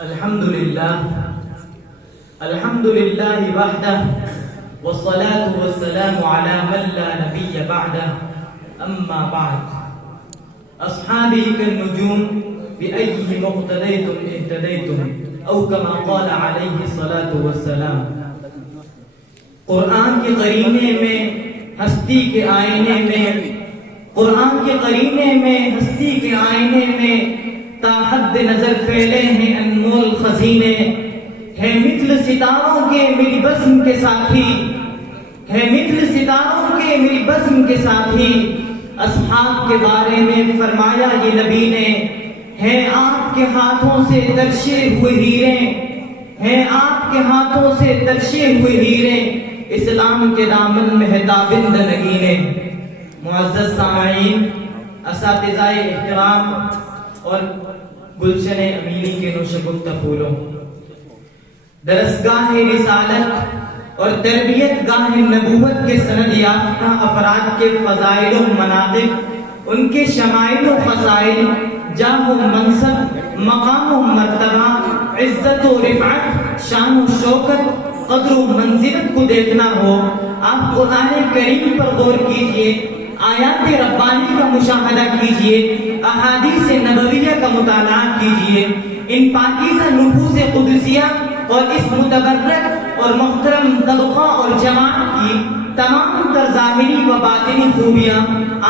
الحمد لله وحده والصلاة والسلام على من لا نبي بعده أما بعد أصحابي كالنجوم بأيهم اقتديتم اهتديتم أو كما قال عليه الصلاة والسلام. قرآن کے قرینے میں ہستی کے آئینے میں قرآن کے قرینے میں ہستی کے آئینے میں تا حد نظر پھیلے ہیں انمول خزینے. ہے مثل ستاروں کے میری بزم کے ساتھی ہے مثل ستاروں کے میری بزم کے ساتھی. اصحاب کے بارے میں فرمایا یہ نبی نے ہے آپ کے ہاتھوں سے ترشے ہوئے ہیرے ہے آپ کے ہاتھوں سے ترشے ہوئے ہیرے اسلام کے دامن میں ہے تابند نگینے. معزز سامعین، اساتذہ احترام اور گلشن امینی کے نوش گفتہ پھولوں، درسگاہ رسالت اور تربیت گاہ نبوت کے سند یافتہ افراد کے فضائل و مناقب، ان کے شمائل و فضائل، جاہ و منصب، مقام و مرتبہ، عزت و رفعت، شان و شوکت، قدر و منزلت کو دیکھنا ہو، آپ قرآن کریم پر غور کیجئے، آیات ربانی کا مشاہدہ کیجئے، احادیث نبویہ کا مطالعہ کیجئے. ان پاکیزہ نفوس قدسیہ اور اس متبرک اور محترم طبقہ اور جماعت کی تمام تر ظاہری و باطنی خوبیاں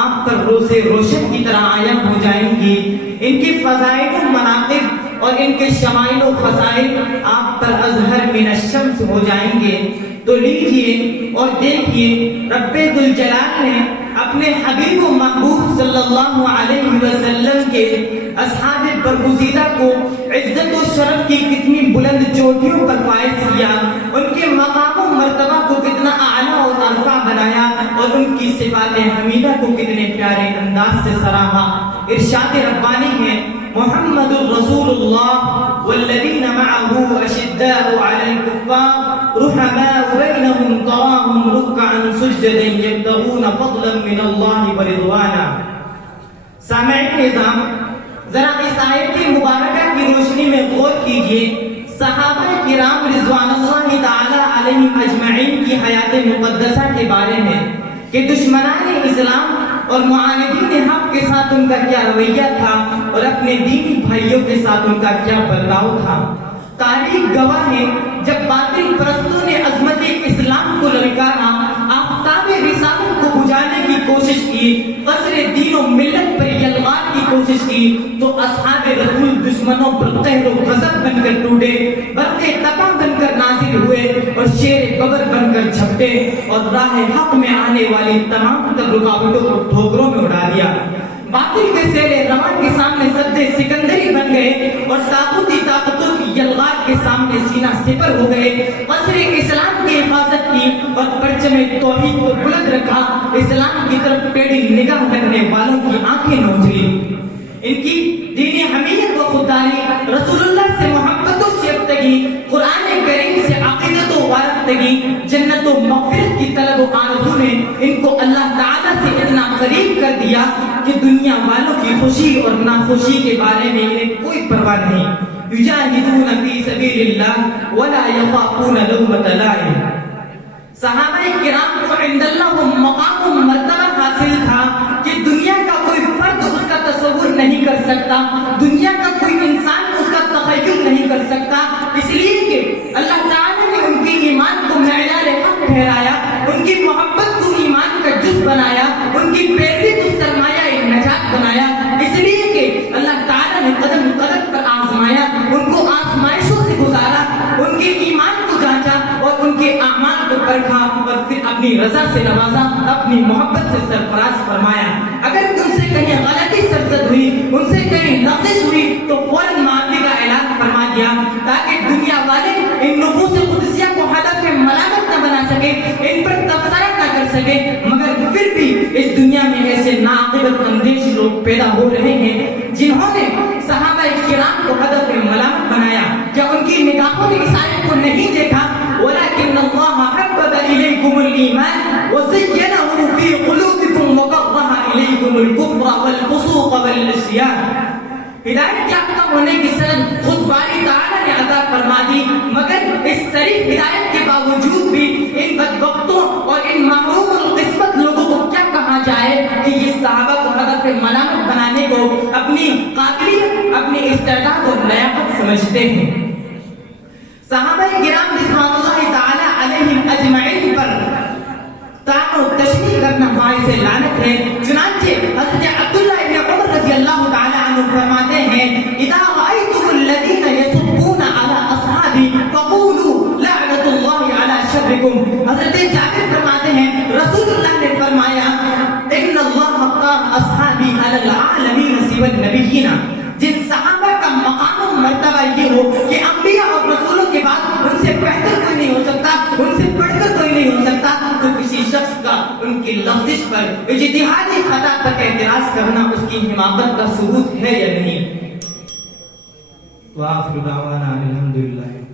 آپ پر روز روشن کی طرح عائم ہو جائیں گی. ان کی فضائل و مناقب اور ان کے شمائل و فضائل آپ پر اظہر من الشمس ہو جائیں گے. تو لیجئے اور دیکھیے، رب ذوالجلال نے اپنے حبیب و محبوب صلی اللہ علیہ وسلم کے اصحاب برگزیدہ کو عزت و شرف کی کتنی بلند چوٹیوں پر فائز کیا، ان کے مقام و مرتبہ کو کتنا اعلیٰ اور ارفع بنایا، اور ان کی صفات حمیدہ کو کتنے پیارے انداز سے سراہا. ارشاد ربانی ہے، محمد الرسول اللہ والذین معه اشداء علی الکفار رحماء بینہم تراہم رکعا سجدا یبتغون فضلا من اللہ ورضوانا. سامعین نظام، ذرا اس آیت مبارکہ کی روشنی میں غور کیجئے. صحابہ کرام رضوان اللہ تعالی علیہم اجمعین کی حیات مقدسہ کے بارے میں کہ دشمنان اسلام اور معاندین حق کے ساتھ ان کا کیا رویہ تھا اور اپنے دینی بھائیوں کے ساتھ ان کا کیا برتاؤ تھا. تاریخ گواہ ہے، جب باطل پرستوں نے عظمت اسلام کو للکارا، آفتاب رسالت کو بجھانے کی کوشش کی، قصر دین و ملت پر یلغار کی کوشش کی، تو اصحاب رسول دشمنوں پر قہر و غضب بن کر ٹوٹے، برق تپا بن کر نازل ہوئے اور شیر قبر بن کر جھپٹے اور راہ حق میں آنے والی تمام تر رکاوٹوں کو ٹھوکروں میں اڑا دیا. باطل کے سیل رواں کے سامنے سد سکندری بن گئے اور طاغوتی طاقتوں کی یلغار کے سامنے سینہ سپر ہو گئے. قصر اسلام کی حفاظت کی اور پرچم توحید کو بلند رکھا. اسلام کی طرف ٹیڑھی نگاہ رکھنے والوں کی آنکھیں نوچ لی. ان کی دینی حمیت و خودداری، رسول اللہ سے محبت و شیفتگی، قرآن کریم سے عقیدت و وارفتگی، جنت و مغفرت کی طلب و آرزو نے ان کو اللہ تعالیٰ سے اتنا قریب کر دیا کہ دنیا والوں کی خوشی اور ناخوشی کے بارے میں انہیں کوئی پرواہ نہیں. یجاہدون فی سبیل اللہ ولا یخافون لومۃ لائم. صحابہ کرام کو عند اللہ وہ مقام و مرتبہ حاصل تھا کہ دنیا کا کوئی فرد اس کا تصور نہیں کر سکتا، دنیا کا کوئی انسان اس کا تخیل نہیں کر سکتا، اس لیے کہ اللہ تعالیٰ نے ان کے ایمان کو معیار حق ٹھہرایا، ان کی محبت کو ایمان کا جز بنایا، ان کی پیروی کو سرمایہ نجات بنایا. اس لیے کہ اللہ تعالیٰ نے قدم قدم پر آزمایا، ان کو آزمائشوں سے گزارا، ان کے ایمان کو جانچا اور ان کے اعمال کو پرکھا اور پھر اپنی رضا سے نوازا، اپنی محبت سے سرفراز فرمایا. اگر ان سے کہیں غلطی سرزد ہوئی، ان سے کہیں لغزش ہوئی تو فوراً معافی کا اعلان فرما دیا تاکہ دنیا والے ان نفوس قدسیہ کو ہدف ملامت نہ بنا سکے، ان پر تبصرہ نہ کر سکے. مگر پھر بھی اس دنیا میں ایسے ناعاقبت اندیش لوگ پیدا ہو رہے ہیں جنہوں نے صحابہ کرام کو ہدف ملامت بنایا. کیا ان کی نگاہوں نے اس آیت کو نہیں دیکھا؟ وَلَكِنَّ اللَّهَ حَبَّبَ إِلَيْكُمُ الْإِيمَانَ وَزَيَّنَهُ فِي قُلُوبِكُمْ وَكَرَّهَ إِلَيْكُمُ الْكُفْرَ وَالْفُسُوقَ وَالْعِصْيَانَ. ہدایت یافتہ ہونے کی سند خود باری تعالیٰ نے عطا فرما دی، مگر اس صریح ہدایت کے باوجود بھی ان بدبختوں اور ان محروم القسمت لوگوں کو کیا کہا جائے کہ یہ صحابہ کو ہدف ملامت بنانے کو اپنی قابلیت، اپنی استعداد اور لیاقت سمجھتے ہیں۔ صحابہ کرام رضوان اللہ تعالی علیہم اجمعین پر طعن و تشنیع کرنا باعث لعنت ہے۔ چنانچہ حضرت عبداللہ ابن عمر رضی اللہ تعالی عنہ فرماتے ہیں اذا رأيتم الذين يسبون على اصحابي فقولوا لعنت اللہ علی شرکم۔ حضرت جابر فرماتے ہیں رسول اللہ نے فرمایا ان اللہ اختار اصحابی علی العالمین سوى النبیین، جن صحابہ کا مقام و مرتبہ یہ ہو کہ انبیاء اور رسولوں کے بعد ان سے بہتر کوئی نہیں ہو سکتا، ان سے بڑھ کر کوئی نہیں ہو سکتا، تو کسی شخص کا ان کی لفظ پر اجتہادی خطا پر اعتراض کرنا اس کی حماقت کا ثبوت ہے یا نہیں؟ وآخر دعوانا الحمدللہ۔